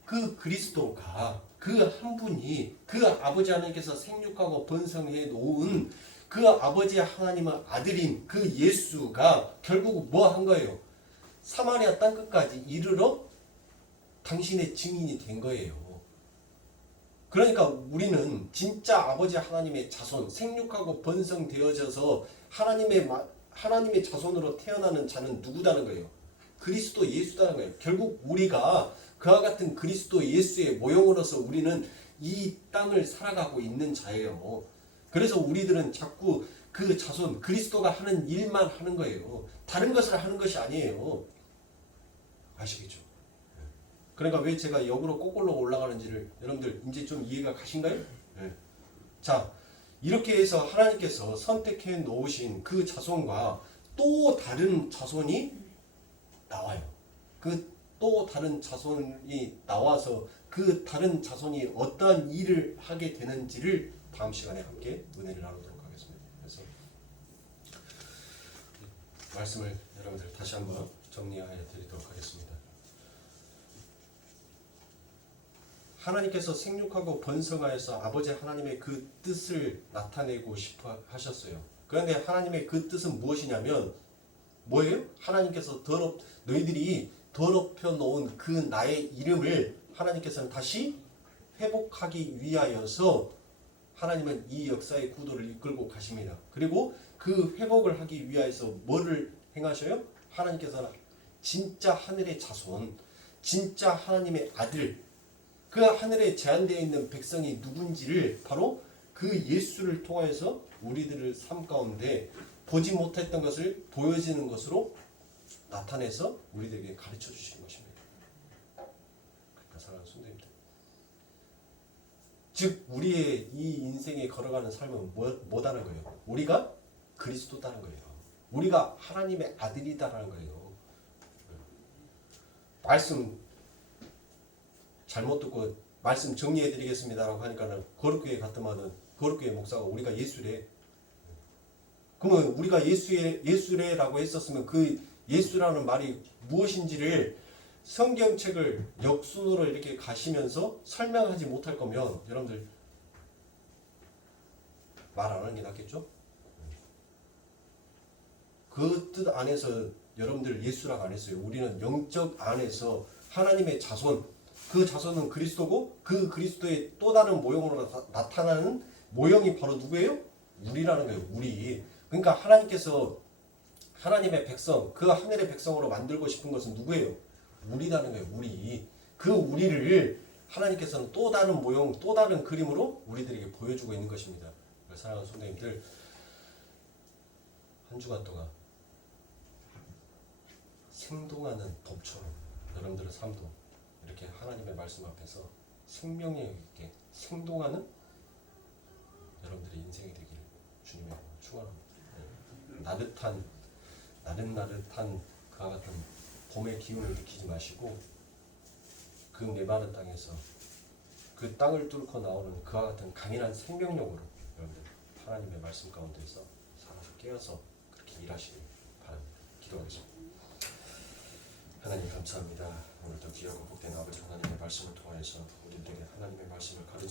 그 그리스도가 그 한 분이 그 아버지 하나님께서 생육하고 번성해 놓은 그 아버지 하나님의 아들인 그 예수가 결국 뭐 한 거예요? 사마리아 땅끝까지 이르러 당신의 증인이 된 거예요. 그러니까 우리는 진짜 아버지 하나님의 자손, 생육하고 번성되어져서 하나님의 자손으로 태어나는 자는 누구다는 거예요? 그리스도 예수다는 거예요. 결국 우리가 그와 같은 그리스도 예수의 모형으로서 우리는 이 땅을 살아가고 있는 자예요. 그래서 우리들은 자꾸 그 자손, 그리스도가 하는 일만 하는 거예요. 다른 것을 하는 것이 아니에요. 아시겠죠? 그러니까 왜 제가 역으로 거꾸로 올라가는지를 여러분들 이제 좀 이해가 가신가요? 네. 자, 이렇게 해서 하나님께서 선택해 놓으신 그 자손과 또 다른 자손이 나와요. 그 또 다른 자손이 나와서 그 다른 자손이 어떠한 일을 하게 되는지를 다음 시간에 함께 은혜를 나누도록 하겠습니다. 그래서 말씀을 여러분들 다시 한번 정리하여 드리도록 하겠습니다. 하나님께서 생육하고 번성하여서 아버지 하나님의 그 뜻을 나타내고 싶어 하셨어요. 그런데 하나님의 그 뜻은 무엇이냐면 뭐예요? 하나님께서 너희들이 더럽혀 놓은 그 나의 이름을 하나님께서는 다시 회복하기 위하여서 하나님은 이 역사의 구도를 이끌고 가십니다. 그리고 그 회복을 하기 위하여서 뭐를 행하셔요? 하나님께서는 진짜 하늘의 자손, 진짜 하나님의 아들, 그 하늘에 제한되어 있는 백성이 누군지를 바로 그 예수를 통하여서 우리들의 삶 가운데 보지 못했던 것을 보여지는 것으로 나타내서 우리들에게 가르쳐 주시는 것입니다. 그러니까 사랑하는 성도님들, 즉 우리의 이 인생에 걸어가는 삶은 뭐다는 거예요? 우리가 그리스도다는 거예요. 우리가 하나님의 아들이다라는 거예요. 말씀 잘못 듣고 말씀 정리해 드리겠습니다라고 하니까는 거룩교회 갔더만은 거룩교회 목사가 우리가 예수래. 그러면 우리가 예수래라고 했었으면 그 예수라는 말이 무엇인지를 성경책을 역순으로 이렇게 가시면서 설명하지 못할 거면 여러분들 말 안 하는 게 낫겠죠? 그 뜻 안에서 여러분들 예수라고 안 했어요. 우리는 영적 안에서 하나님의 자손, 그 자손은 그리스도고 그 그리스도의 또 다른 모형으로 나타나는 모형이 바로 누구예요? 우리라는 거예요. 우리. 그러니까 하나님께서 하나님의 백성, 그 하늘의 백성으로 만들고 싶은 것은 누구예요? 우리라는 거예요. 우리. 그 우리를 하나님께서는 또 다른 모형, 또 다른 그림으로 우리들에게 보여주고 있는 것입니다. 사랑하는 성도님들, 한 주간 동안 생동하는 법처럼 여러분들의 삶도 이렇게 하나님의 말씀 앞에서 생명력 있게 생동하는 여러분들의 인생이 되기를 주님의 축원합니다. 나긋나긋한 그와 같은 봄의 기운을 느끼지 마시고 그 메마른 땅에서 그 땅을 뚫고 나오는 그와 같은 강인한 생명력으로 여러분들 하나님의 말씀 가운데서 살아서 깨어서 그렇게 일하시길 바랍니다. 기도하겠습니다. 하나님 감사합니다. 오늘도 귀하고 복된 아버지 하나님의 말씀을 통하여서 우리들에게 하나님의 말씀을 가르쳐